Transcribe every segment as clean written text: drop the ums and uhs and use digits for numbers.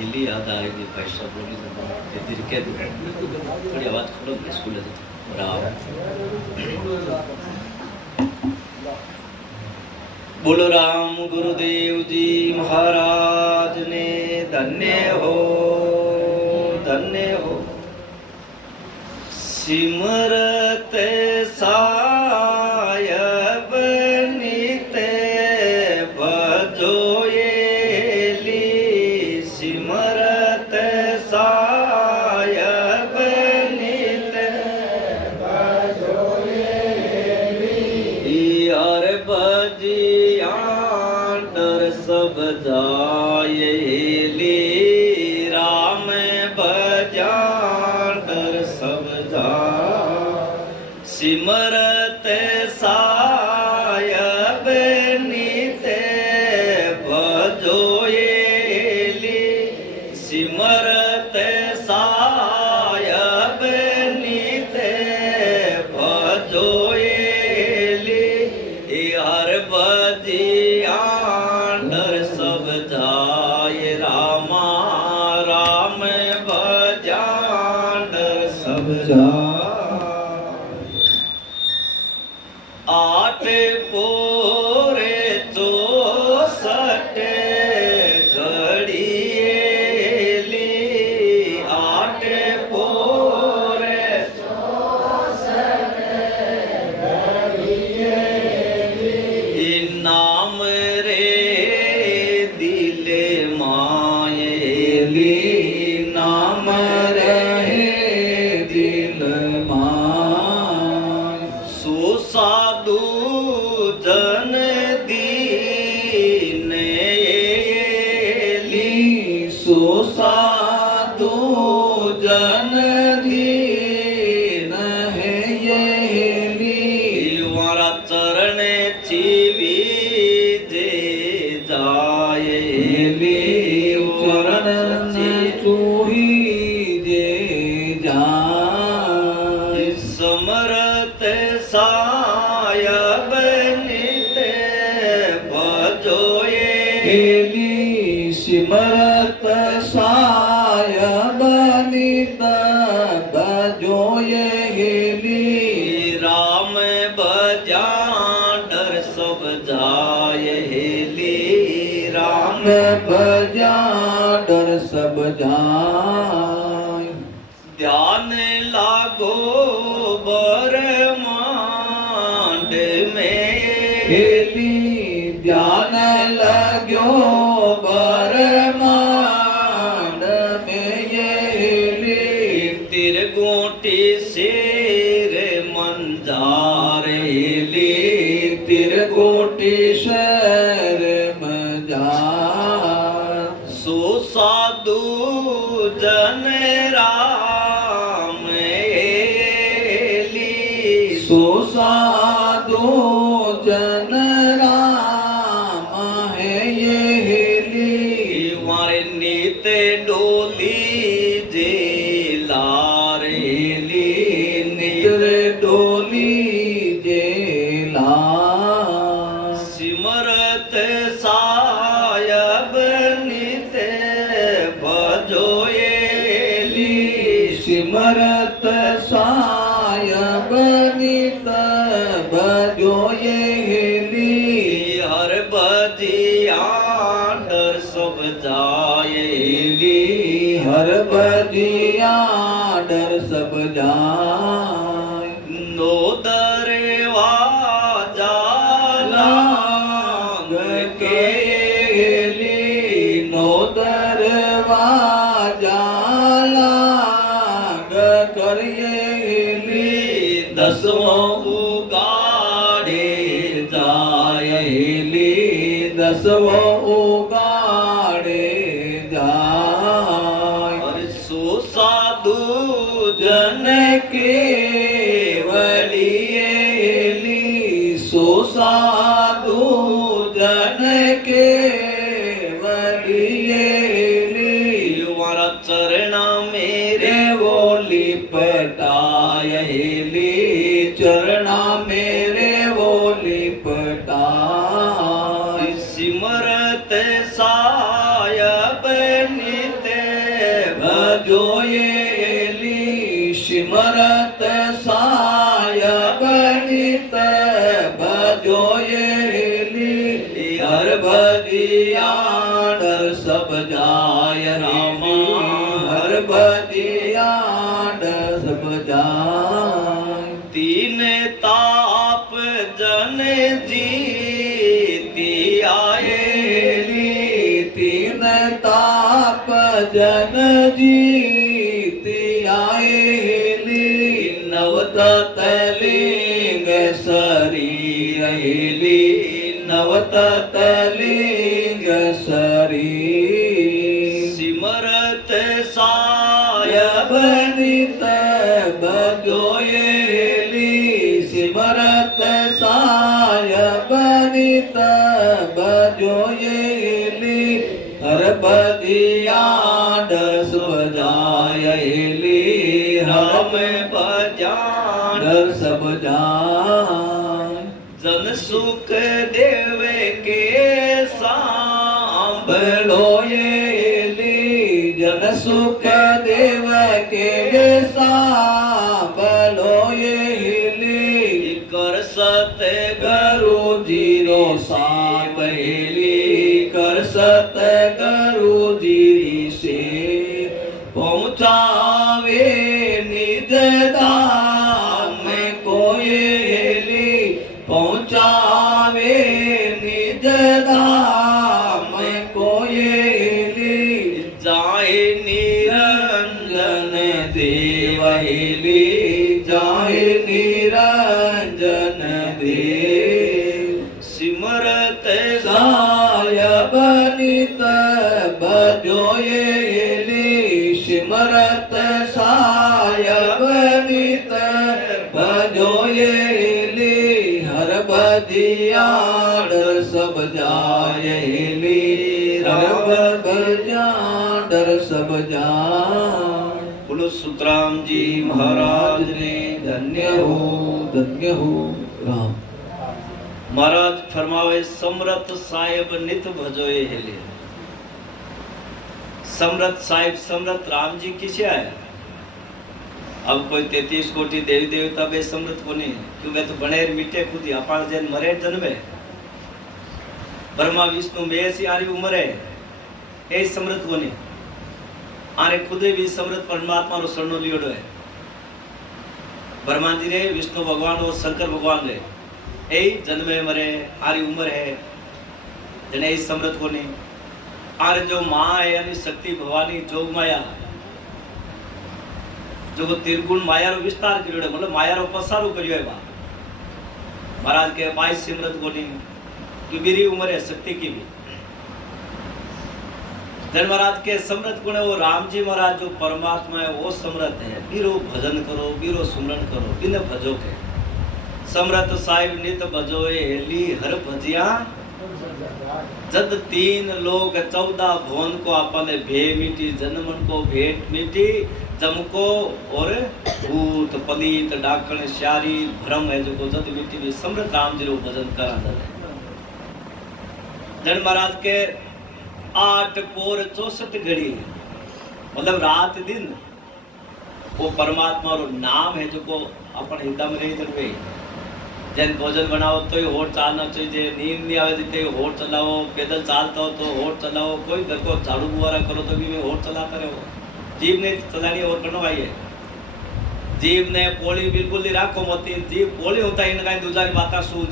પેલી યાદ આવી ગઈ ભાઈ સાહેબ બોલી તેથી કે થોડી અવાજ ખોલો કે સ્કૂલે બરાબર બોલો રામ ગુરુદેવ જી મહારાજ ને ધન્ય હો सिमरत सायब निते भजोयेली सिमरत सायब निते भजोयेली हर भजियां डर सब जायेली राम भजा सिमरत सायब निते भजोयेली सिमरत सायब निते भजोयेली हर भजियां डर सब जाय रामा राम भजियां डर सब जाय आठ पोरे तो सटे घड़ियेली आठ पोरे तो सटे घड़ियेली नाम रे दिले मायेली नाम रहे दिल माय साधु जन दीनेली सो साधु जन दीन है येली वारा चरण चीवी जे जायेली चरण चूही जे जाय समरत सायब निते भजोयेली सिमरत सायब निते भजोयेली राम भजा डर सब जायेली राम भजा डर सब जाय ध्यान लागो बर ध्यान लाग्यो बरमांड में येली तिरगोटी शेर मंजारेली तिरगोटी शेर मंजार सो साधु जन राम येली सो साधु जन राम है येली वारे नीते डोली जे लारेली नित्र डोली जे लार सिमरत सायब निते भजोयेली सिमरत सायब निते भजोयेली हर भजियां डर सब जायेली हर भजियां डर सब जाय नो दरवाजा लाग केली नो दरवाजा लाग करियेली दसवां दसवो उगाड़े जाय सो साधु जन केवलियेली सो साधु जन केवलियेली वारा चरणा मेरे वो लिपटायेली चरणा मेरे वो लिपटाय सिमरत सायब निते भजोयेली सिमरत सायब नित भजोयेली हर भजियाडर सब जाय रामा हर भजियाडर सब जाय तीन ताप जन जीती आएली तीन ताप जन जीती आएली नवदत लिंग शरीर हेली नवदत लिंग शरीर सिमरत साय यवनित भजोयेली सिमरत सायबनित भजोयेली हर भजियाड सुजायेली हम भजान सब जाय जन सुख देव के सांभलोयेली जन सुख देव के सांभलोयेली कर सत गुरु जीरो सांभली कर सत गुरु जी से पहुँचावे निज धाम कोयेली पहुँचावे निज धाम कोयेली जाए निरंजन देवहेली जाए निरंजन देव सिमरत सायबनित भजोयेली सिमरत सायबनित भजोयेली हर भजियाड सब जायेली हर भजियाड सब जाय बोलो सुतराम जी महाराज ने धन्य हो राम महाराज फरमावे समरत साहेब नित भजोए हेले समरत साहिब समरत राम जी किसे आया अब कोई 33 कोटि देवी देवता बे समरत को नहीं क्यों वे तो बनेर मिटे खुद अपान जन मरे जन्मे ब्रह्मा विष्णु में ऐसी आरी उम्र है ए समरत को नहीं आरे खुदे भी समरत परमात्मा रो शरणो लियोड़ो है ब्रह्मा जी रे विष्णु भगवान और शंकर भगवान रे ए जन्मे मरे आरी उम्र है जने इस समरत को नहीं आरे जो माँ है यानी शक्ति भवानी जोग माया जो त्रिगुण माया रो विस्तार करियो मतलब माया रो पसारो करियो है बात महाराज के 22 सिमरत को नहीं कि मेरी उम्र है शक्ति की भी धन महाराज के समरत गुण है वो राम जी महाराज जो परमात्मा है वो समरत है बीरो भजन करो बीरो सुमरण करो बिन भजो के समरत साहिब नित भजोए हेली हर भजिया जद 3 लोग 14 भुवन को अपने भे मिटी जन्मन को भेंट मिटी जमको और भूत पलीत डाकण श्यारी भ्रम है जो को जद मिटी भी समरत राम जी रो भजन करा दे धन महाराज के 8 पोर 64 घड़ी मतलब रात दिन वो परमात्मा रो नाम है जो को अपन हिंदा में नहीं दरवे जैन भोजन बनाओ तो होठ चालना चाहिए नींद नहीं आवे तो होठ चलाओ पैदल चालता हो तो होठ चलाओ कोई घर को झाड़ू बुआरा करो तो भी होठ चलाता रहो जीभ ने चलानी और करना भाई है जीभ ने पोली बिल्कुल नहीं राखो मोती जीभ पोली होता है इनका दूसरी बाता सूझ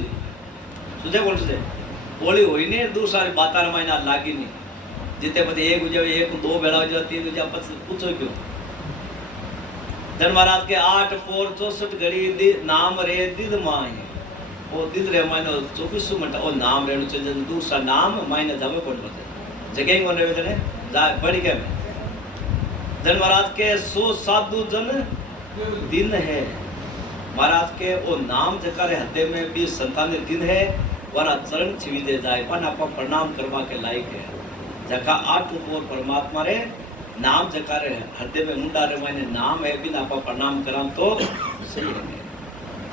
सुझे कौन सुझे पोली हुई नहीं दूसरी बाता रमायना लागी नहीं जितने पति एक उजे एक 2 बेड़ा उजे 3 उजे आपस पूछो क्यों धन महाराज के 8 पोर 64 घड़ी नाम रे दिद माए वो दिद रे मायने 24 मिनट वो नाम रेणु चाहिए दूसरा नाम मायने जावे कौन बते जगह कौन रे जने जा पड़ी के धन महाराज के 100 साधु जन दिन है महाराज के वो नाम जकर हृदय में 20 संतान दिन है वरा चरण छिवी दे जाए पर आपा प्रणाम करवा के लायक है जका 8 पोर परमात्मा रे नाम जकार हृदय में मुंडा रे मायने नाम है बिना आपा प्रणाम कराम तो सही है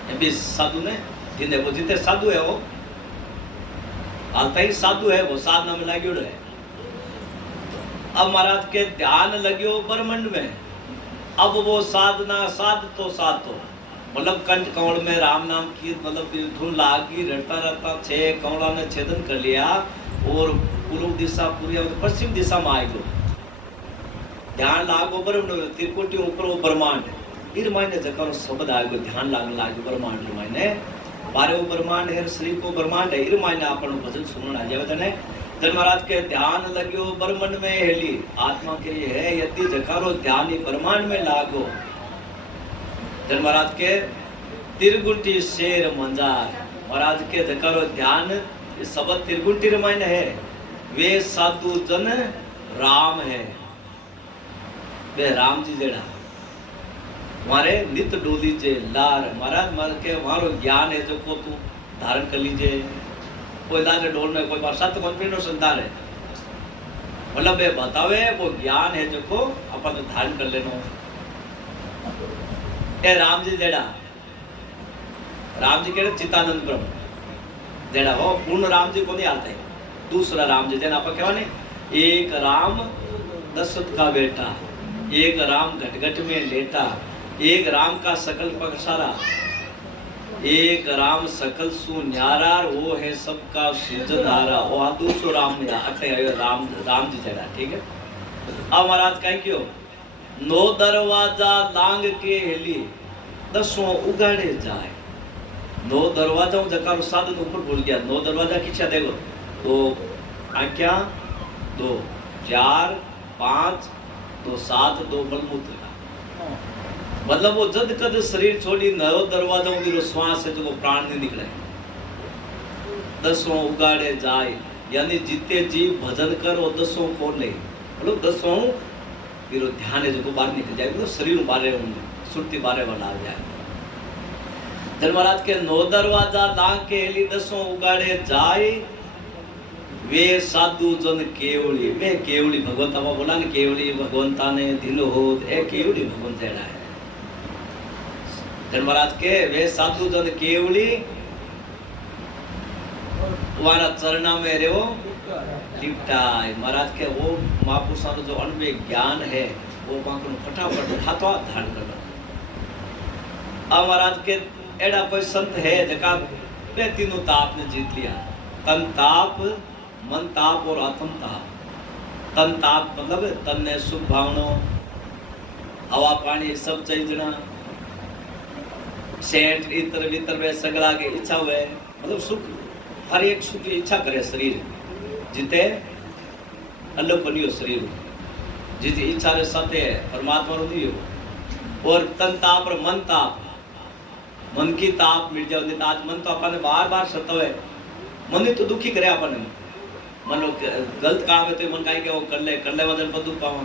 ये भी साधु ने जिने वो जिते साधु है वो आता ही साधु है वो साधना में लाग्योड़ है अब महाराज के ध्यान लग्यो ब्रह्मंड में। अब वो साधना साध तो मतलब कंठ कमल में राम नाम की मतलब धुन लागी, रटता रटता 6 कमला ने छेदन कर लिया और पूर्व दिशा पूरी पश्चिम दिशा में आई गो। ध्यान लागो ब्रह्मंड त्रिकोटि ऊपर वो ब्रह्मांड इर मायने जकर शब्द आयो ध्यान लागो ब्रह्मांड मायने बारे वो ब्रह्मांड है, शरीर को ब्रह्मांड है। इर मायने अपन भजन सुनना आ जावे तने जन महाराज के ध्यान लग्यो ब्रह्मांड में हेली आत्मा के है यदि जकारो ध्यान ही ब्रह्मांड में लागो। जन महाराज के तिरगुंटी शेर मंजार महाराज के जकारो ध्यान शब्द तिरगुंटी रामायण है। वे साधु जन राम है, वे राम जी जेड़ा मारे नित डोली जे लार महाराज मार के मारो ज्ञान है जो को तू धारण कर लीजिए। कोई दाने डोल में कोई बार सत्य कॉन्फिडेंस संतान है मतलब वे बतावे वो ज्ञान है जो को अपन धारण कर लेनो। ए राम जी जेड़ा राम जी के चित्तानंद ब्रह्म जेड़ा हो पूर्ण राम जी को नहीं आते। दूसरा राम जी जेना अपन कहवा नहीं एक राम दशरथ का बेटा, एक राम घटघट में लेटा, एक राम का सकल पगसारा, एक राम सकल सु न्यारा वो है सबका सृजनहारा। वो आ दूसरो राम ने अटे आयो राम जी जेड़ा ठीक है। अब महाराज कहीं क्यों 9 दरवाजा लांग के हेली 10वां उगाड़े जाए। 9 दरवाजा जकार साधन ऊपर भूल गया। 9 दरवाजा किछा देखो 2 आज्ञा 2 4 5 2 7 2 बलमूत्र का मतलब वो जद कद शरीर छोड़ी 9 दरवाजा उधर श्वास है जो प्राण नहीं निकले। 10वां उगाड़े जाए यानी जीते जी भजन कर और 10वां खोले मतलब 10वां फिर ध्यान है जो बाहर निकल जाए तो शरीर बारे सुरती बारे वाला आ जाए। जन महाराज के 9 दरवाजा लांग के हेली 10वां उगाड़े जाए। वे साधु जन केवली वे केवली भगवंता बोला ने केवली भगवंता ने दिन हो ए केवली भगवंत जेड़ा है। जन महाराज के वे साधु जन केवली तुम्हारा चरणा में रेवो लिपटाए। महाराज के वो महापुरुषों का जो अनुभव ज्ञान है वो बाको फटाफट हाथों हाथ धारण करना। अब महाराज के एड़ा कोई संत है जका वे तीनों ताप ने जीत लिया। तन ताप मन ताप और आत्म ताप। तन ताप मतलब तन ने सुख भावनो हवा पानी सब चाहिए सेठ इतर वितर वे सगड़ा के इच्छा हुए मतलब सुख हर एक सुख की इच्छा करे शरीर जिते अलग बनियो शरीर जिस इच्छा रे साथे परमात्मा रो दियो। और तन ताप और मन ताप मन की ताप मिट जाओ नहीं तो आज मन तो अपन बार बार सतावे मन ही तो दुखी करे अपन मन गलत काम है तो मन काहे के वो कर ले वजन पर दुख पावा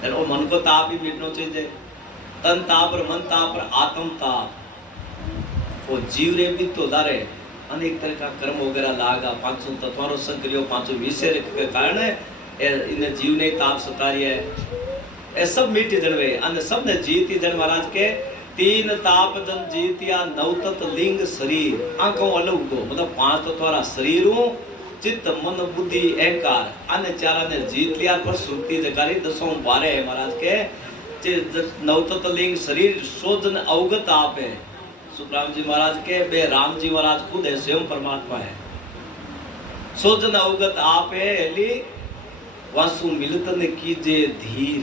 फिर वो मन को ताप ही मिटना चाहिए। तन ताप और मन ताप और आत्म ताप वो जीव रे भी तो दारे अनेक तरह का कर्म वगैरह लागा 500 तत्वारो संक्रियो 500 विषय के कारण इन जीव ने ताप सतारी है ए सब मिट जनवे अन सब ने जीती जन महाराज के 3 ताप जन जीतिया 9 तत् लिंग शरीर आंखों अलग को मतलब 5 तत्वारा शरीरों चित्त मन बुद्धि अहंकार अन्य चारा ने जीत लिया पर सुक्ति जकारी 10वां बारे है महाराज के 9 तत् लिंग शरीर सोजन अवगत आप है। सुखराम जी महाराज के बे राम जी महाराज खुद है स्वयं परमात्मा है। सोजन अवगत आप है एली वासु मिलतन कीजे धीर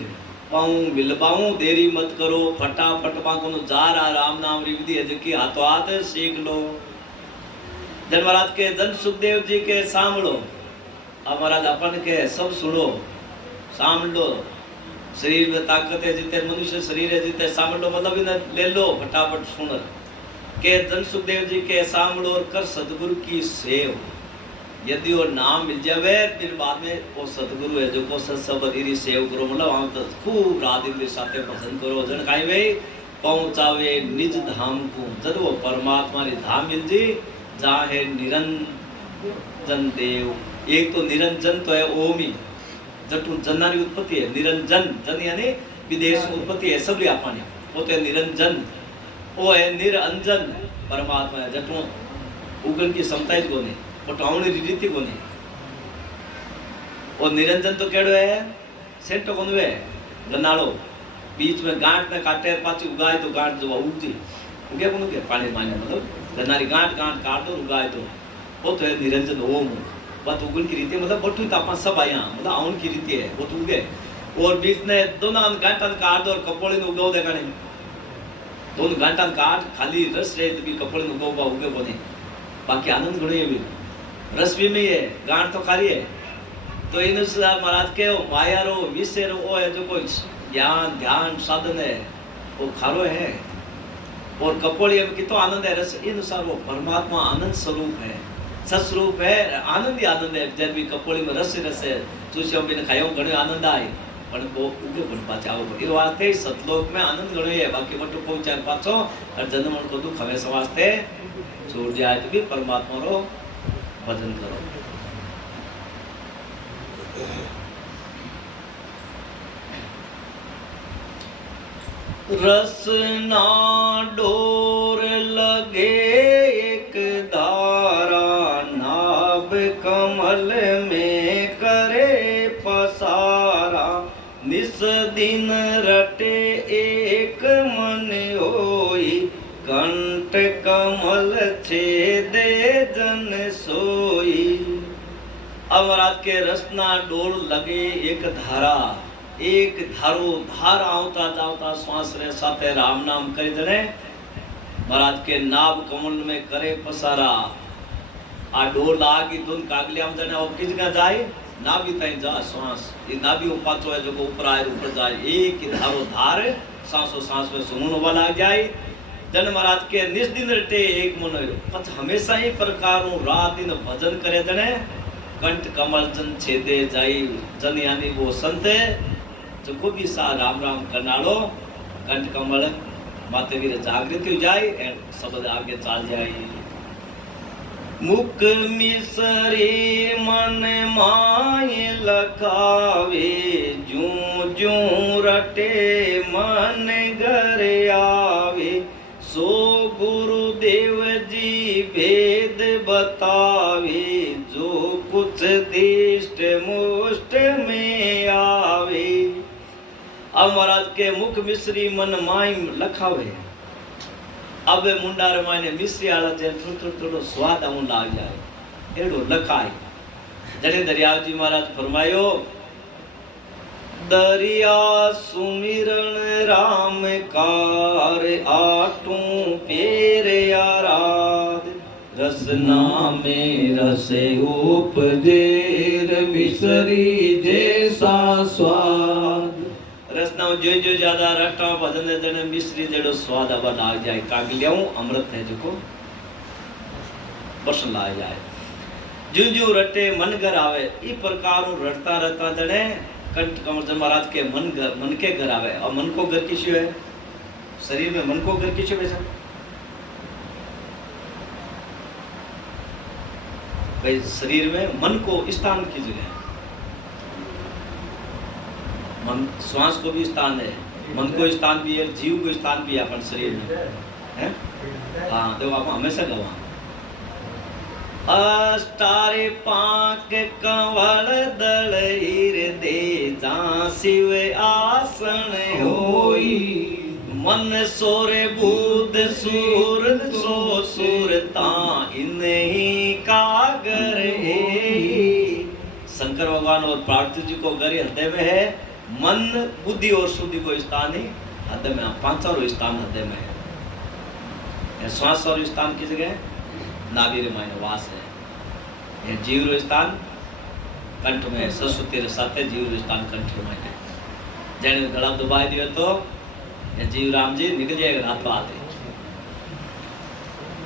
पाऊं मिलबाऊं देरी मत करो फटाफट पाको जा रहा राम नाम रिविधि है जकी हाथों हाथ सीख लो। जन महाराज के जन सुखदेव जी के सामलो अब महाराज अपन के सब सुनो साम लो शरीर में ताकत है जितने मनुष्य शरीर है जितने साम लो मतलब इन्हें ले लो फटाफट सुन के जन सुखदेव जी के सामलो और कर सतगुरु की सेव यदि वो नाम मिल जावे फिर बाद में वो सतगुरु है जो को सत्सबदीरी सेव करो मतलब हम तो खूब रात दिन के साथ भजन करो जन काई वे पहुंचावे निज धाम को जब वो परमात्मा री धाम मिल जी जहाँ है निरंजन देव। एक तो निरंजन तो है ओम ही जटू जन्ना की उत्पत्ति है निरंजन जन यानी विदेश में उत्पत्ति है सब लिया पानी वो तो है निरंजन वो है निरंजन परमात्मा है जटू उगन की क्षमता ही को नहीं और टाउन रीति को नहीं और निरंजन तो केड़ो है सेंटो कोन वे गनाड़ो बीच में गांठ ने काटे पाछी उगाए तो गांठ जो उगती उगे कोन के पानी माने मतलब गनारी गांठ गांठ काट दो उगाए तो वो तो है निरंजन ओम बात उगन की रीति मतलब बटू तापा सब आया मतलब आउन की रीति है वो तो उगे और बीच ने दोनों गांठन काट दो और कपोड़ी ने उगाओ देगा नहीं दोनों गांठन काट खाली रस रहे तो भी कपोड़ी ने उगाओ उगे कोनी बाकी आनंद घणो है भी रस भी में है गांठ तो खाली है तो इन महाराज के माया रो विषय रो है जो कोई ज्ञान ध्यान साधन है वो खारो है और कपोड़ी में कितो आनंद है रस इन अनुसार वो परमात्मा आनंद स्वरूप है सस्वरूप है आनंद ही आनंद है जब भी कपोड़ी में रस रस है तुझे बिन खायो घणो आनंद आए पण वो उगे पण पाछा आओ ई वास्ते सतलोक में आनंद घणो है बाकी बटो पहुंचा पाछो और जन्म को दुख हमें समझते छोड़ जाए तो भी परमात्मा रो भजन करो रसना डोर लगे एक धारा नाभ कमल में करे पसारा निस दिन रटे एक मन होई कंठ कमल छेदे जन सोई अमरात के रसना डोर लगे एक धारा एक धारो धार आवता जावता श्वास रे साथे राम नाम करी जने महाराज के नाभ कमल में करे पसारा आ डोर लागी दुन कागलिया में जने किस का जाए नाभि ताई जा श्वास ये नाभि पाछो है जो ऊपर आए ऊपर जाए एक ही धारो धार सांसों सांस में सुमन वाला जाए जन महाराज के निस दिन रटे एक मन पछ हमेशा ही प्रकार रात दिन भजन करे जने कंठ कमल जन छेदे जाई जन यानी वो संत जो को भी सा राम राम करनालो कंठ कमल माते वीर जागृत हो जाए एंड शब्द आगे चल जाए मुख मिसरे मन माय लखावे जू जू रटे मन घर आवे सो गुरुदेव जी भेद बतावे जो कुछ दिष्ट मुष्ट में आवे अब महाराज के मुख मिश्री मन माई लखावे अब मुंडार माने मिश्री आला जे थोड़ो थोड़ो स्वाद आवन लाग जाए एड़ो लखाई जने दरियाव जी महाराज फरमायो दरिया सुमिरन राम कार आटू पेर आराध रसना में रसे उपजेर मिसरी जैसा स्वाद रसना जो जो ज्यादा रटा भजन जने मिश्री जड़ो स्वाद अब लाग जाए कागलियाऊ अमृत है जो को बस लाग जाए जू जू रटे मन घर आवे ई प्रकार रटता रहता जने कंठ कमल महाराज के मन के घर आवे और मन को घर किसी है शरीर में मन को घर किसी है भाई शरीर में मन को स्थान की जगह मन श्वास को भी स्थान है मन को स्थान भी है जीव को स्थान भी है अपन शरीर में है हाँ देखो आप हमेशा गवा अष्टारे पाक कंवल दल दे जा शिव आसन होई मन सोरे बूद सूर सो सूरता इन्हीं कागर है शंकर भगवान और पार्वती जी को घर हृदय में है मन बुद्धि और शुद्धि को स्थान ही हृदय में पांचों स्थान हृदय में है श्वास और स्थान की जगह नाभि मायने वास है ये जीव रो स्थान कंठ में सरस्वती रे साथे जीव रो स्थान कंठ में जने गला दबाई दियो तो ये जीव राम जी निकल जाएगा हाथ आते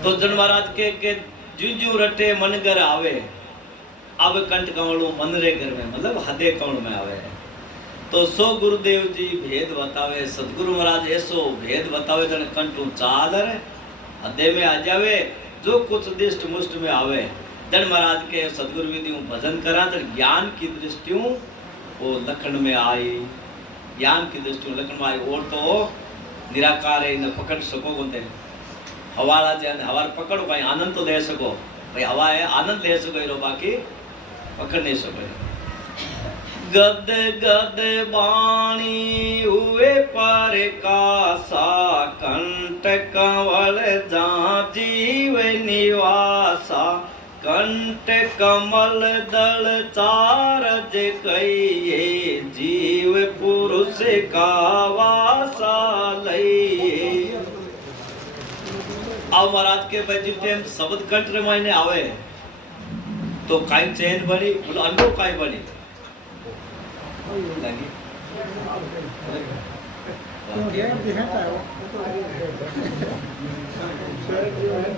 तो जन महाराज के जू जू रटे मन घर आवे अब कंठ कमल मन रे घर में मतलब हृदय कमल में आवे तो सो गुरुदेव जी भेद बतावे सतगुरु महाराज ऐसो भेद बतावे जन कंठ चाल रे हृदय में आ जावे जो कुछ दिष्ट मुष्ट में आवे जन महाराज के सतगुरु विधि भजन करा तो ज्ञान की दृष्टियों वो लखन में आई ज्ञान की दृष्टियों लखन में आई और तो निराकार है न पकड़ सको बोलते हवाला जन हवा पकड़ो भाई आनंद तो ले सको भाई हवा है आनंद ले सको बाकी पकड़ नहीं सको गद गद बाणी हुए पर कासा कंठ कंवल जा जीव निवासा कंठ कमल दल चारज कहिए जीव पुरुष का वासा लइए। अब महाराज के भाई जिस टाइम शब्द कंठ रे मायने आवे तो काई चैन बनी बोलो अनुभव काई बनी लगी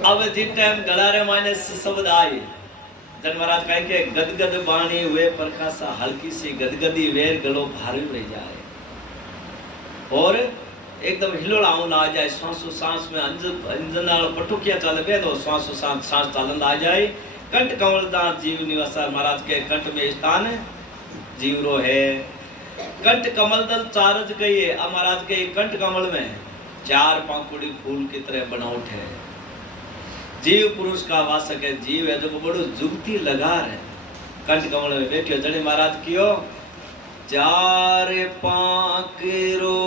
अब जिस टाइम गला रे मायने शब्द आए जन महाराज कहें कि गदगद बाणी हुए प्रकाशा हल्की सी गदगदी वेर गलो भारी रह जाए और एकदम हिलोड़ा आउन आ जाए श्वासो सांस में अंजनाल पटुकिया चले बे तो श्वासो सांस चालंद आ जाए। कंठ कमल दा जीव निवासा महाराज के कंठ में स्थान जीव रो है। कंठ कमल दल चारज कहिए अब महाराज के कंठ कमल में चार पांकुड़ी फूल की तरह बनावट है। जीव पुरुष का वासक है जीव है जो बड़ो जुगती लगार है। कंठ कमल में बैठियो जने महाराज कियो चार पांकरो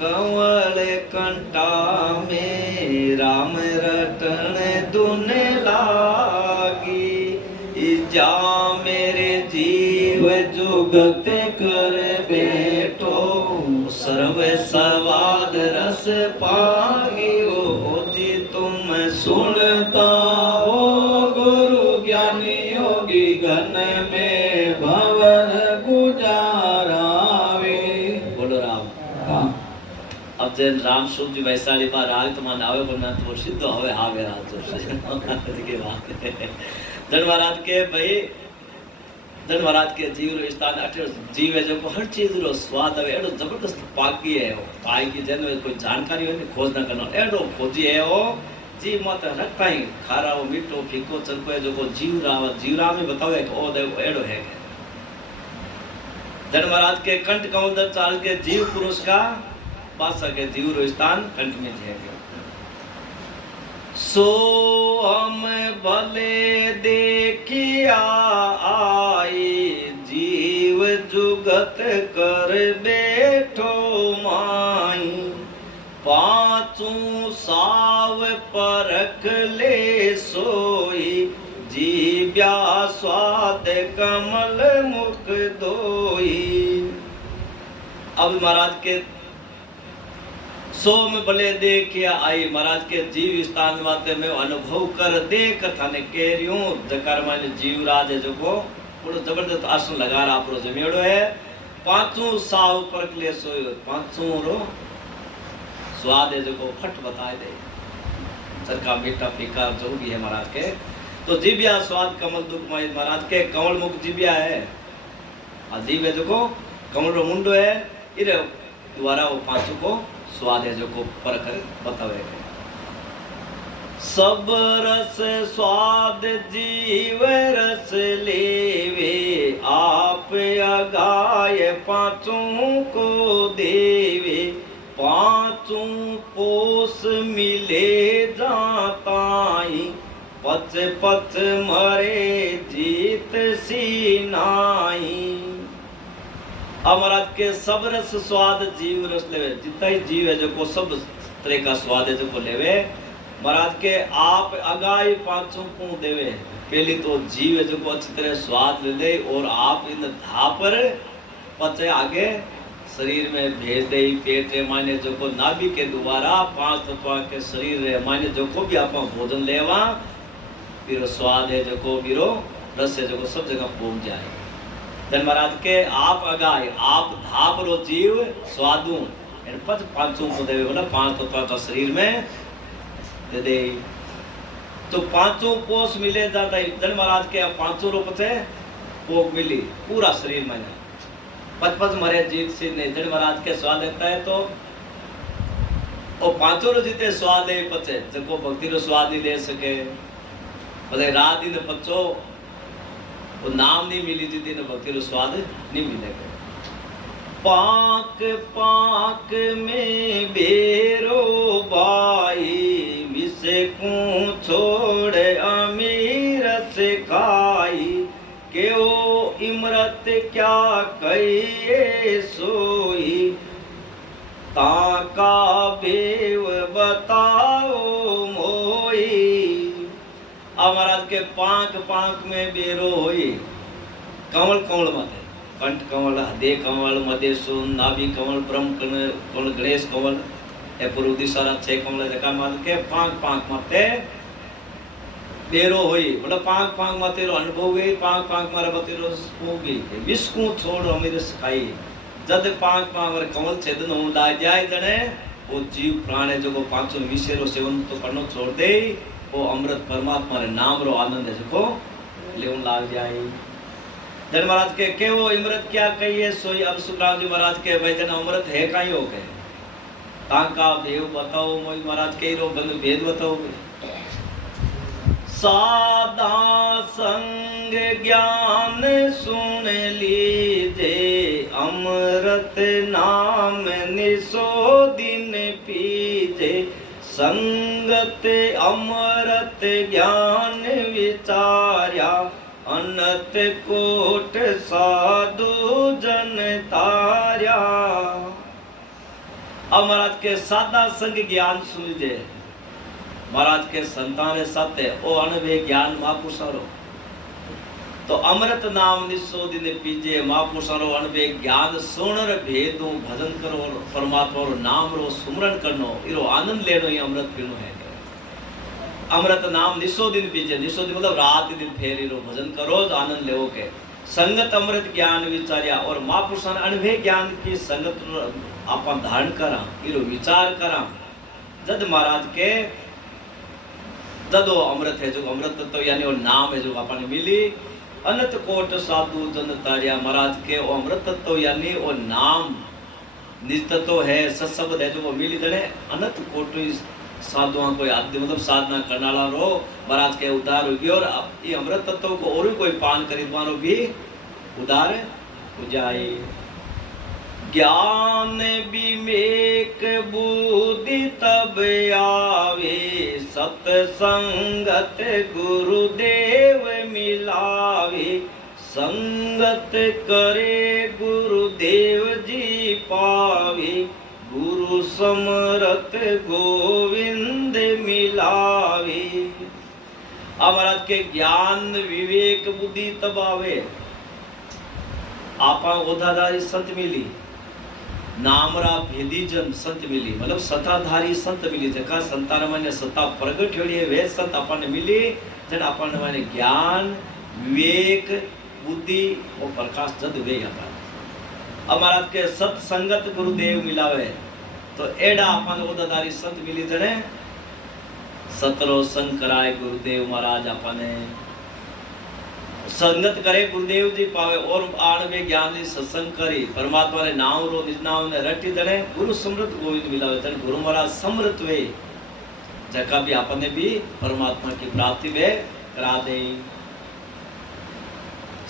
कंवल कंटा में राम रटन दुन लागी जा मेरे जीव जुगत कर बैठो सर्व सवाद रस पागियो जी तुम सुनता हो गुरु ज्ञानी योगी घन में भवन गुजारावे। बोलो राम। अब जब राम शुभ जी वैशाली बार आवे तो मान आवे बोलना तो सिद्ध होवे आवे राज तो के बात जन महाराज के भाई जन महाराज के जीव रो स्थान अठे जीव है जो हर चीज रो स्वाद है एडो जबरदस्त पाकी है पाई की जन कोई जानकारी है खोज ना करना एडो खोजी है ओ जीव मत रखताई खारा वो मीठो फीको चरको है जो जीवरा में बतावे कि ओ देखो एडो है जन महाराज के कंठ कमल चाल के जीव पुरुष का पासा के जीव रो स्थान कंठ में है। सो हम भले देखिया आई जीव जुगत कर बैठो माई पांचों साव परख ले सोई जीव्या स्वाद कमल मुख दोई। अब महाराज के सो में भले देखिया आई महाराज के जीव स्थान वाते में अनुभव कर देख थाने केरियो जकार माने जीवराज है जो को बड़ो जबरदस्त आसन लगा रहा आपरो जमेड़ो है पांचों साव परख ले सोयो पांचों रो स्वाद है जो को फट बताए दे सरका मीठा फीका जो भी है महाराज के तो जीव्या स्वाद कमल दुखमय महाराज के कमल मुख जीव्या है अजीब है जो को कमल रो मुंडो है इरे द्वारा वो पांचों को स्वाद है जो को परख बतावे सब रस स्वाद जीव रस लेवे आप अगाय पांचों को देवे पांचों पोस मिले जाताई पच पच मरे जीत सीनाई। महाराज के सब रस स्वाद जीव रस लेवे जितना ही जीव है जो को सब तरह का स्वाद है जो को लेवे महाराज के आप अगाई पांचों को देवे पहली तो जीव है जो को अच्छी तरह स्वाद ले ले और आप इन धा पर पचे आगे शरीर में भेज दे पेट रे माने जो को नाभि के द्वारा पांच तत्व के शरीर रे माने जो को भी आप भोजन लेवा बिरो स्वाद है जो को बिरो रस है जो को सब जगह पहुंच जाए। धन महाराज के आप अगाय आप धाप रो जीव स्वादू इन पच पांचों को देवे बोला पांच तत्व का शरीर में दे दे तो पांचों पोष मिले जाता है। धन महाराज के पांचों रो पचे पोक मिली पूरा शरीर में पच पच मरे जीत से नहीं धन महाराज के स्वाद लेता है तो वो पांचों रो जीते स्वाद ले पचे जको भक्ति रो स्वाद ही ले सके बोले रात दिन पचो वो नाम नहीं मिली थी दिन भक्ति रो स्वाद नहीं मिलेगा। पाक पाक में बेरो बाई विसे को छोड़ अमीर से खाई के ओ इमरत क्या कई ताका भेव बताओ मोई। अब महाराज के पांक पांक में बेरो होई। कमल कमल माते कंठ कमल, हृदय कमल, मदेशुन, नाभि कमल, ब्रह्म कमल, गणेश कमल, ए पूर्व दिशा 6 कमल जका मात के पांक पांक माते बेरो होई। मतलब पांक पांक माते रो अनुभव गई, पांक पांक मारे माते रो स्पूगी विस्कू छोड़ अमीर सखाई। जद पांक पांक मारे कमल छेदन हो ला जाए जने वो जीव प्राण है जो को पांचों विषय सेवन तो करनो छोड़ दे, वो अमृत परमात्मा रे नाम रो आनंद है जो लेवन लाग जाए। जन महाराज के केवो अमृत क्या कहिए सोई। अब सुखराम जी महाराज के भाई जन अमृत है काई हो गए ताका देव बताओ मोई। महाराज के रो बंद भेद बताओ। सादा संग ज्ञान सुन लीजे, अमृत नाम निसो दिन पीजे। संगत अमृत ज्ञान विचार्या, अनंत कोट साधु जन तार्या। अब महाराज के सादा संग ज्ञान सुनजे। महाराज के संतान सत्य ओ अनवे ज्ञान महापुरुषारो। तो अमृत नाम निसो दिन पीजे, महापुरुषारो अनवे ज्ञान सुनर भेदो भजन करो, परमात्मा रो नाम रो सुमरण करनो, इरो आनंद लेनो ही अमृत पीनो है। अमृत नाम निसो दिन पीजे, निसो दिन मतलब रात दिन फेरी रो भजन करो तो आनंद लेवो के। संगत अमृत ज्ञान विचार्या, और महापुरुषान अनवे ज्ञान की संगत अपन धारण करा, इरो विचार करा। जद महाराज के जदो अमृत है जो अमृत तो यानी वो नाम है जो अपन मिली, अनंत कोट साधु जन तार्या। महाराज के वो अमृत तो यानी वो नाम निज तो है, सत्शब्द है जो वो मिली जने अनंत कोट साधुओं को आदि मतलब साधना करना रो महाराज के उद्धार होगी। और ये अमृत तत्व को और भी कोई पान खरीदवानो भी उद्धार हो जाए। ज्ञान विवेक बुद्धि तब आवे, सत्संगत गुरुदेव मिलावे। संगत करे गुरुदेव जी पावे, गुरु समरत गोविंद मिलावे। अब महाराज के ज्ञान विवेक बुद्धि तब आवे, आपा ओधाधारी संत मिली, नामरा भेदी जन संत मिली, मतलब सताधारी संत मिली। जका संतान माने सत्ता प्रगट होड़ी है वे संत अपन मिली, जन अपन माने ज्ञान विवेक बुद्धि और प्रकाश जद वे आता। अब महाराज के सत्संगत गुरुदेव मिलावे, तो एडा अपन ओदादारी संत मिली जने सतरो संग कराए गुरुदेव महाराज अपने संगत करे गुरुदेव जी पावे। और आणवे ज्ञान जी सत्संग करी, परमात्मा ने नाम रो निज नाम ने रटी जने गुरु समृत गोविंद मिलावे। जन गुरु महाराज समृत वे जका भी अपने भी परमात्मा की प्राप्ति वे करा दे।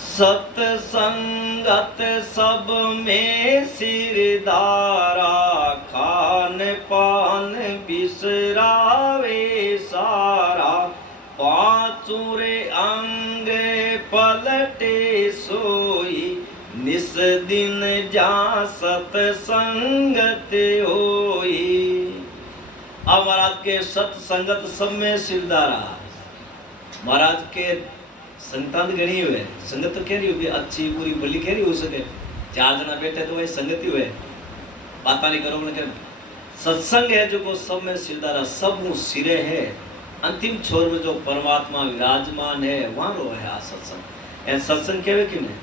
सत्संगत सब में सिरदारा, खान पान बिसरावे सारा। पांचुरे अंग पलटे सोई, निस दिन जा सत्संगत होई। अब महाराज के सत्संगत सब में सिरदारा। महाराज के संतान गणी हुए, संगत तो कह रही होगी अच्छी बुरी भली कह रही हो सके। 4 जना बैठे तो वही संगति हुए, बात नहीं करो बोले सत्संग है जो को सब में सिरदारा, सब वो सिरे है। अंतिम छोर में जो परमात्मा विराजमान है वहां रो है आ सत्संग। ए सत्संग कहवे कि नहीं,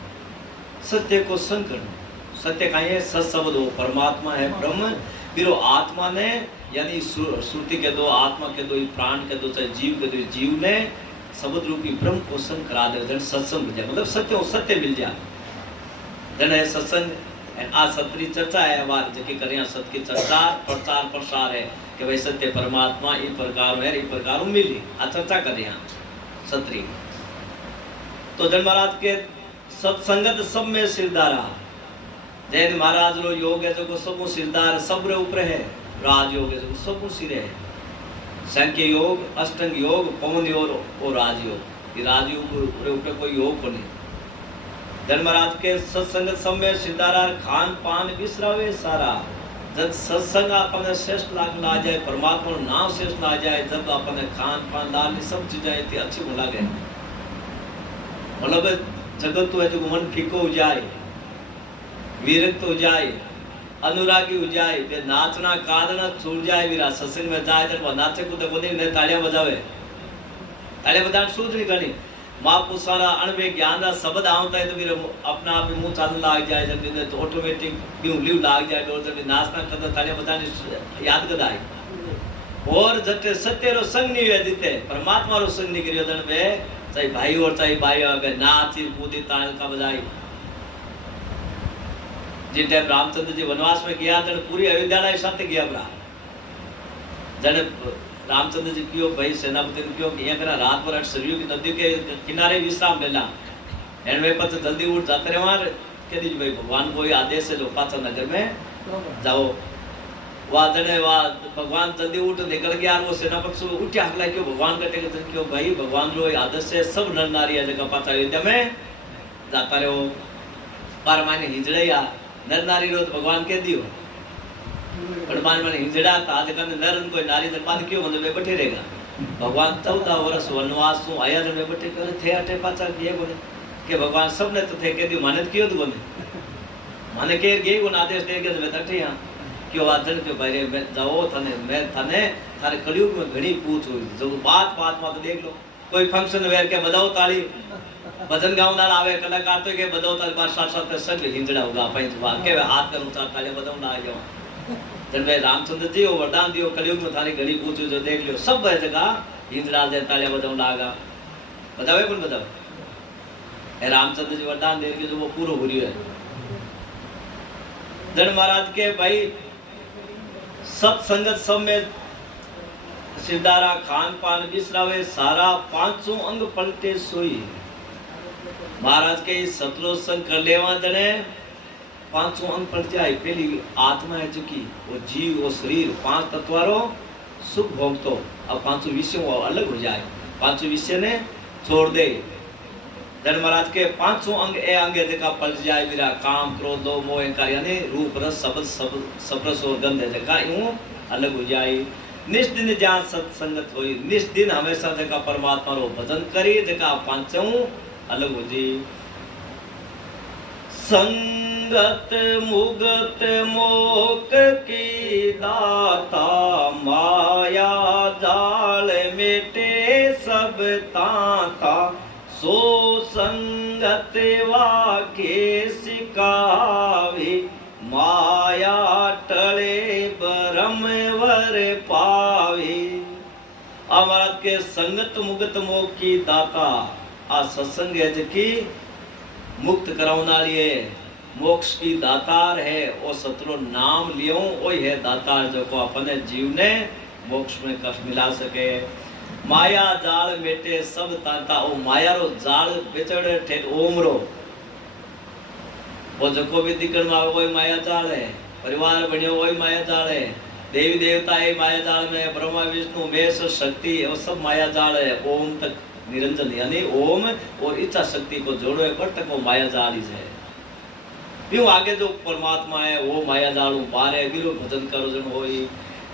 सत्य को संग करना। सत्य का है सत्शब्द वो परमात्मा है ब्रह्म, फिर वो आत्मा ने यानी श्रुति के दो, आत्मा के दो, प्राण के दो, चाहे जीव के दो, जीव ने शब्द रूपी ब्रह्म को संग करा दे। जन सत्संग मिल जाए मतलब सत्य मिल जाए। जन है सत्संग आ सत्री चर्चा है बार जकी करिया सत्य की चर्चा प्रचार प्रसार है कि भाई सत्य परमात्मा इन प्रकार है, इन प्रकार मिली आ चर्चा कर रहे हैं सत्री। तो जन महाराज के सत्संगत सब में सिरदारा। जैन महाराज रो योग है जो सब सिरदार सब रे ऊपर है। राज योग है जो सब सिरे है। सांख्य योग, अष्टांग योग, पवन योग और राजयोग। ये राजयोग रे ऊपर कोई योग को नहीं। जन महाराज के सत्संगत सब में सिरदारा, खान पान बिसरावे सारा। जब सत्संग अपन श्रेष्ठ ला जाए, परमात्मा नाम श्रेष्ठ ला जाए, जब अपन खान पान दाल सब चीजें इतनी अच्छी हो लगे, मतलब जगत तो है जो मन फीको हो जाए, विरक्त हो जाए, अनुरागी हो जाए, बे नाचना कादना छूट जाए, वीरा सत्संग में जाए जब नाचे कूदे कोने ने तालियां बजावे, तालियां बजान सूझ नहीं करनी, माँ पुसारा अणबे ज्ञान दा शब्द आवता है तो वीरा अपना आप मुंह चालू लाग जाए, जब इन्हें तो ऑटोमेटिक क्यों लीव लाग जाए, डोर जब नाचना करता तालियां बजानी याद कर आए, और जब सत्य रो संग नहीं हुए जीते, परमात्मा रो संग नहीं करियो जन बे, चाहे भाई और चाहे भाई अबे नाची कूदी ताल का बजाई, जिस टाइम रामचंद्र जी वनवास में गया जन पूरी अयोध्या ना साथ गया बरा, जन रामचंद्र जी क्यों भाई सेनापति ने क्यों यहाँ करा रात भर सरयू की नदी के किनारे विश्राम लेना, एंड वे पता जल्दी उठ जाते रहे वहाँ, कह दीजिए भाई भगवान को ये आदेश है लो पाचा नगर में जाओ, वहाँ जने वहाँ भगवान जल्दी उठ निकल गया, वो सेनापति सुबह उठे हकला क्यों भगवान का टेक क्यों भाई भगवान रो आदेश है सब नर नारी है जगह पाचा अयोध्या में जाता रहे हो, पर माने हिजड़े या नर नारी रो तो भगवान कह दियो, परमान में हिजड़ा था आज कने नर कोई नारी दरबार क्यों मतलब वे बैठे रहेगा, भगवान 14 वर्ष वनवास सु आया जब वे बैठे करे थे अटे पाचा किए बोले कि भगवान सबने तो थे कह दियो माने क्यों तो बोले माने के गए को आदेश दे के बैठे यहां क्यों वाचन क्यों भाई मैं जाओ थाने मैं थाने थारे कलयुग में घणी पूछ हुई जो बात बात मत देख लो, कोई फंक्शन वेर के बजाओ ताली भजन गाउंदा आवे कलाकार तो के बजाओ ताली बार साथ साथ संग हिंजड़ा होगा पंच बार के हाथ कर ऊंचा ताली बजाओ ना आ जाओ, जब वे रामचंद्र जी वो वरदान दियो कलयुग में थारी घड़ी पूछो जो देख लियो सब है जगह हिंजड़ा दे तालियां बजाओ लागा बजावे कौन बजावे, ए रामचंद्र जी वरदान दे के जो वो पूरा हो रियो है, जन महाराज के भाई सत्संगत सब में सिद्धारा खान पान बिसरावे सारा पांचों अंग पलटे सोई, महाराज के सतलो संग कर लेवा जने पांचों अंग पलट जाए, पहली आत्मा है चुकी वो जीव वो शरीर पांच तत्वारो सुख भोगतो, अब पांचों विषयों वो अलग हो जाए, पांचों विषय ने छोड़ दे, जन महाराज के पांचों अंग ए अंग जगह पलट जाए, मेरा काम क्रोध लोभ मोह अहंकार यानी रूप रस शब्द शब्द और गंध जगह यूं अलग हो जाए, निष्दिन जहाँ सत्संगत हुई, निष्दिन हमेशा जगह परमात्मा रो भजन करी जगह पांचों अलग हो जाए, संगत मुगत मोक की दाता माया जाल मिटे सब ताता, सो संगत वाके सिकावे माया टले ब्रह्मवर पावे, हमारा के संगत मुगत मोक की दाता आ सत्संग है जकी मुक्त करावना लिए मोक्ष की दातार है, और सतरो नाम लियो वही है दातार जो को अपने जीव ने मोक्ष में कष्ट मिला सके, माया जाल मेटे सब तांता ओ माया रो जाल बेचड़े ठेठ ओम रो वो जको भी दिकण में वही माया जाल है, परिवार बनियो वही माया जाल है, देवी देवता है माया जाल में, ब्रह्मा विष्णु महेश शक्ति वो सब माया जाल है, ओम तक निरंजन यानी ओम और इच्छा शक्ति को जोड़ो पर तक वो माया जाल ही है, क्यों आगे जो परमात्मा है वो माया जाल बाहर है, वीरो भजन करो जन होई,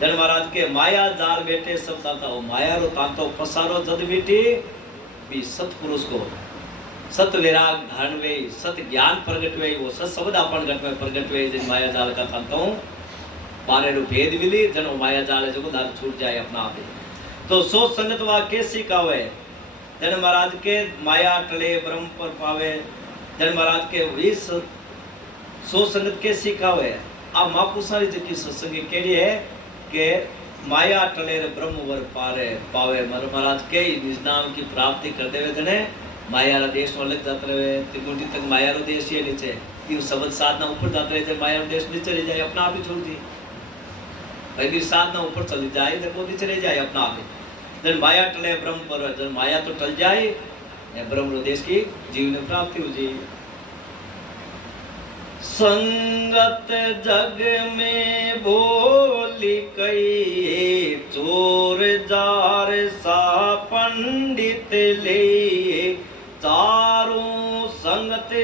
जन महाराज के माया जाल बैठे सब ताता वो माया रो तांतो पसारो जद बेटी भी सतपुरुष को सत विराग धारण वे सत ज्ञान प्रगट वे वो सत शब्द अपन घट में प्रगट वे जिन माया जाल का तांतो बारे रो भेद मिली जन वो माया जाल है जो को दाग छूट जाए अपना आप, तो सो संगत वा कैसी कावे, जन महाराज के माया टले ब्रह्म पर पावे, जन महाराज के विस सो संगत के सिखावे, आ महापुरुषारी जी सत्संग केड़ी है के माया टले ब्रह्म वर पारे पावे, महाराज के निज नाम की प्राप्ति कर देवे जने माया रा देश में अलग जाते रहे, त्रिकुटी तक माया रो देश ये नीचे क्यों शब्द साधना ऊपर जाते रहे, जब माया रो देश नीचे रह जाए अपना आप ही छोड़ दी, भाई साधना ऊपर चली जाए जब वो नीचे रह जाए अपना आप ही, जन माया टले ब्रह्म पर, जन माया तो टल जाए ब्रह्म देश की जीव ने प्राप्ति हो जाए, संगत जग में बोली कई चोर जार सा पंडित ले, चारों संगते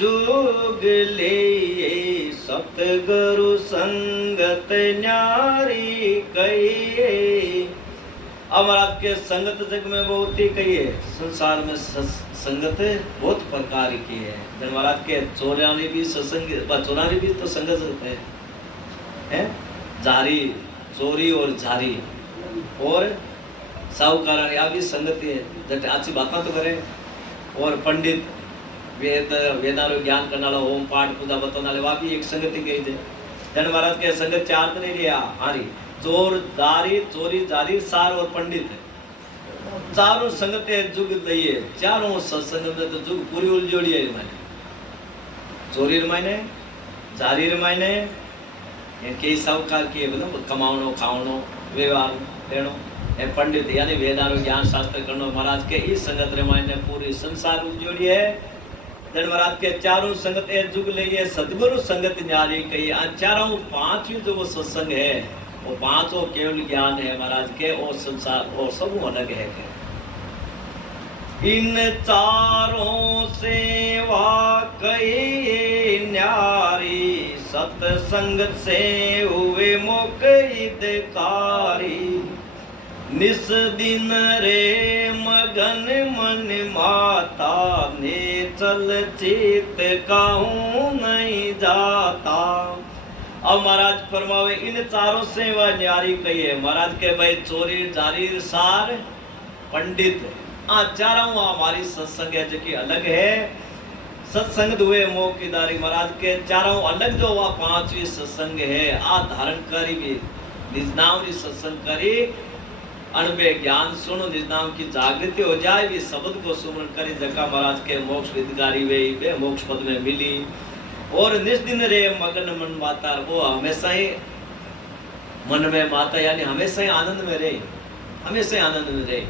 जुग ले सतगुरु संग न्यारी कहिए। अब महाराज के संगत जग में बहुत ही कहिए, संसार में संगत बहुत प्रकार की है। जब महाराज के चोरानी भी सत्संग, चोरानी भी तो संगत है, जारी चोरी और जारी और साहूकार या भी संगति है। जब अच्छी बातें तो करें और पंडित वेदारो ज्ञान करने वाला, ओम पाठ पूजा बताने वाले, वह भी एक संगति गई थे। जन महाराज के संगत चार तो नहीं लिया, हारी चोर दारी चोरी जारी सार और पंडित है, चारों संगते जुग दइए। चारों सत्संग में तो जुग पूरी उलझोड़ी है। मैंने चोरी रमायने जारी रमायने कई साहूकार की कमावनो खावनो व्यवहार लेनो, पंडित यानी वेदारो ज्ञान शास्त्र करनो। महाराज के इस संगत रमायने पूरी संसार उलझोड़ी है। जन महाराज के चारों संगत जुग लिए सदगुरु संगत न्यारी कही। चारों पांचवी जो वो सत्संग है, वो पांचों केवल ज्ञान है महाराज के, और संसार और सब अलग है। इन चारों सेवा कही न्यारी, सत्संग से हुए मोकहितकारी। निस दिन रे मगन मन माता, ने चल चित कहूँ नहीं जाता। अब महाराज फरमावे इन चारों से वह न्यारी कही है। महाराज के भाई चोरी जारी सार पंडित चारों हमारी सत्संग है जो कि अलग है। सत्संग हुए मोकीदारी महाराज के चारों अलग जो वह पांचवी सत्संग है। आ धारण करी भी निज नाम की सत्संग करी, अनबे ज्ञान सुनो, निज नाम की जागृति हो जाए, भी शब्द को सुमरण करी, जका महाराज के मोक्ष हितकारी वे मोक्ष पद में मिली। और निस्दिन रे मगन मन माता, वो हमेशा ही मन में माता यानी हमेशा ही आनंद में रहे, हमेशा आनंद में रहे।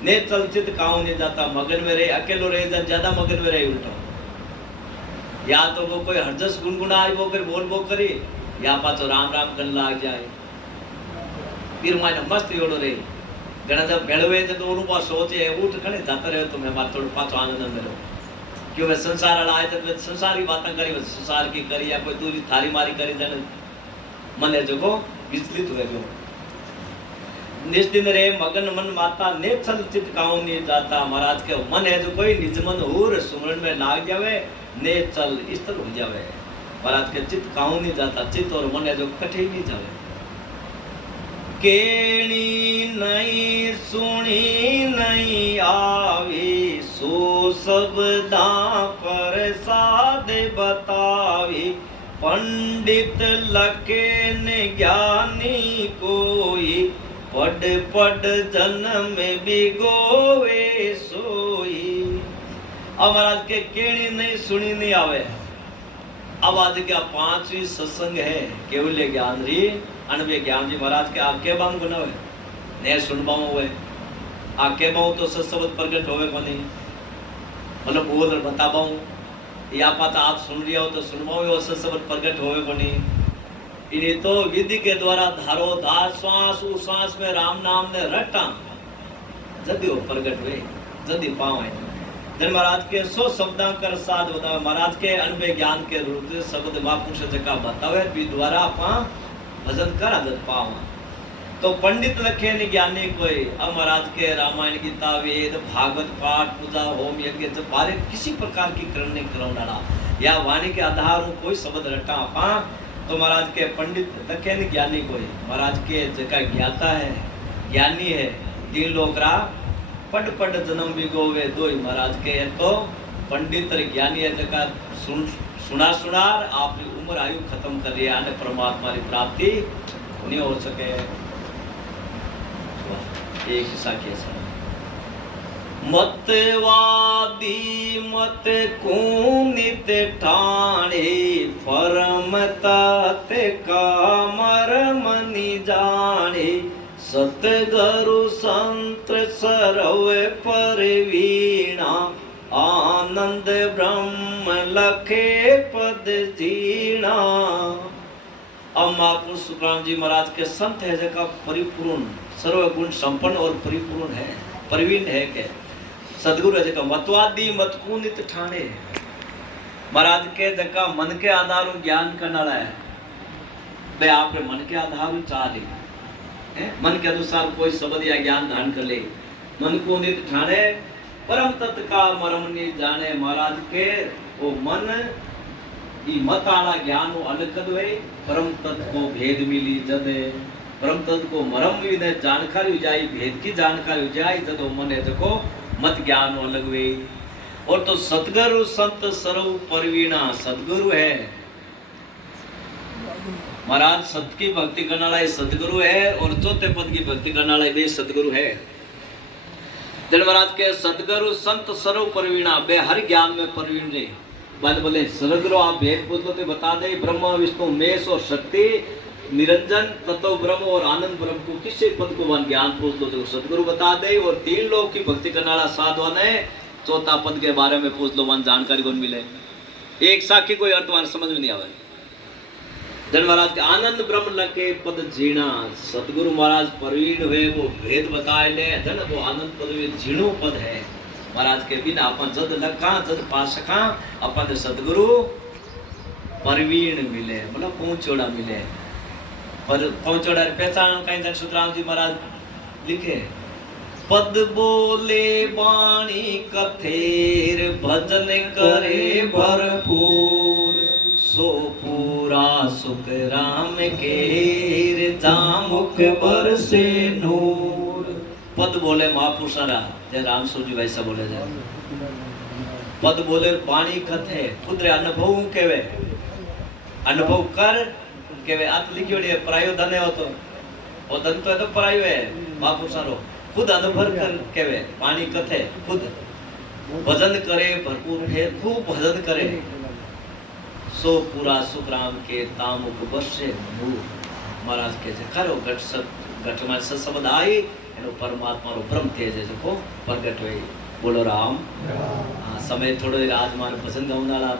ने चलचित काऊ नहीं जाता, मगन में रहे, अकेलो रहे ज्यादा मगन में रहे उल्टो। या तो वो कोई हरजस गुनगुनाए वो कर बोल बो करी, या पाछो राम राम कर लाग जाए, फिर माने मस्त योड़ो रे। घना जब भेड़वे तो उन पास सोचे उठ खड़े जाता रहे तो मैं बात थोड़ा पाछो आनंद में रहो। क्यों मैं संसार वाला आए तो संसार की बातें करी, संसार की करी या कोई दूरी थारी मारी करी जन मन जो को विचलित हुए जो। निस्दिन रे मगन मन माता, ने चल चित काऊ नहीं जाता। महाराज के मन है जो कोई निज मन हूर सुमरण में लाग जावे, ने चल इस तरह हो जावे। महाराज के चित काऊ नहीं जाता, चित और मन है जो कटे नहीं जावे। केणी नहीं सुनी नहीं आवी, सो शब्दा पर साध बतावी। पंडित लखे ने ज्ञानी कोई, पढ़ पढ़ जन्म बिगोवे सोई। अब महाराज के केणी नहीं सुनी नहीं आवे। अब आज क्या पांचवी सत्संग है केवल ज्ञान री अनबे ज्ञान जी। महाराज के आके बाम गुना हुए ने सुनबाऊ हुए, आके बाऊ तो सत्सबद प्रकट होवे कोनी, मतलब बोल बताबाऊ या पाता आप सुन रही हो तो सुनबाऊ और सत्सबद प्रकट होवे कोनी। इन्हें तो विधि के द्वारा धारो धार श्वास उश्वास में राम नाम ने रटा जदी वो प्रकट हुए जदी पावे। जन महाराज के 100 शब्दां कर साध बतावे। महाराज के अनबे ज्ञान के रूप से शब्द महापुरुष जका बतावे भी द्वारा आपा भजन कर आदत पावा। तो पंडित लखे ने ज्ञानी कोई। अब महाराज के रामायण गीता वेद भागवत पाठ पूजा होम यज्ञ जब बारे किसी प्रकार की करण नहीं कराना या वाणी के आधार में कोई शब्द रटा आपा तो महाराज के पंडित लखे ने ज्ञानी कोई। महाराज के जका ज्ञाता है ज्ञानी है, 3 लोग रा पढ़ पढ़ जन्म बिगोवे दोई। महाराज के तो पंडित और ज्ञानी है जका सुना सुनार आपकी उम्र आयु खत्म कर दिया ने परमात्मा की प्राप्ति नहीं हो सके। एक साखी मतवादी मत कूनित ठाणे, परमतात का मरमनि जाने। सतगुरु संत सरव परवीणा, आनंद ब्रह्म लखे पद जीना। अब महापुरुष सुखराम जी महाराज के संत है जगह परिपूर्ण सर्वगुण संपन्न और परिपूर्ण है परवीन है के सदगुरु है जगह मतवादी मतकुनित ठाणे। महाराज के जगह मन के आधार ज्ञान करना है वे आपके मन के आधार चाले मन के अनुसार कोई शब्द या ज्ञान धारण कर ले मन को नित ठाणे परम तत्व का मरम नहीं जाने महाराज के वो मन ई मत आला ज्ञान वो अलग कद वे परम तत्व को भेद मिली जदे परम तत्व को मरम ने जानकारी हो जाए भेद की जानकारी हो जाए जब मन है देखो मत ज्ञान वो अलग वे और तो सतगुरु संत सर्व परवीणा सतगुरु है महाराज सत की भक्ति करने वाला सतगुरु है और चौथे पद की भक्ति करने वाला भी सतगुरु है जन महाराज के सतगुरु संत सर्व परवीणा बे हर ज्ञान में परवीण रे बाद बोले सतगुरु आप भेद पूछ लो तो बता दे ब्रह्मा विष्णु मेष और शक्ति निरंजन तत्व ब्रह्म और आनंद ब्रह्म को किसी पद को वन ज्ञान पूछ लो तो सतगुरु बता दे और तीन लोग की भक्ति करने वाला साधवान है चौथा पद के बारे में पूछ लो वन जानकारी कौन मिले एक साखी कोई अर्थवान समझ में नहीं आवे जन महाराज के आनंद ब्रह्म लगे पद जीणा सतगुरु महाराज परवीण हुए वो भेद बताए ले जन वो आनंद पद में जीणो पद है महाराज के बिना अपन जद लखा जद पासखा अपन सतगुरु परवीण मिले मतलब पहुंचोड़ा मिले पर पहुंचोड़ा पहचान कहीं जन सुतराम जी महाराज लिखे पद बोले बाणी कथेर भजन करे भरपूर सो पूरा सुख राम केर जामुख बरसे नूर पद बोले महापुरुषारा जय राम सूजी वैसा बोले जाए पद बोले बाणी कथे खुद रे अनुभव केवे अनुभव कर केवे आत लिखियो है परायो धन है तो वो धन तो है तो परायो है महापुरुषारो खुद अनुभव कर केवे बाणी कथे खुद भजन करे भरपूर है खूब भजन करे सो पूरा सुख राम के तामुक बरसे नूर महाराज के जे करो घट में शब्द आई एनो परमात्मा रो ब्रह्म तेज है जो प्रगट हुई बोलो राम हाँ समय थोड़ो आज मान पसंद गाउन वाला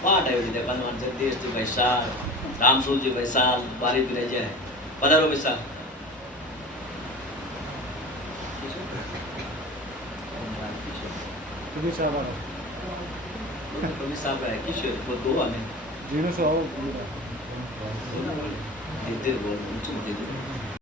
पाठ है दे बनवान जगदीश जी वैसा रामसूर जी वैसा बारी भी रह जाए पधारो वैसा कभी साहब है किशोर वो दो हमें जीनो सो दे बोल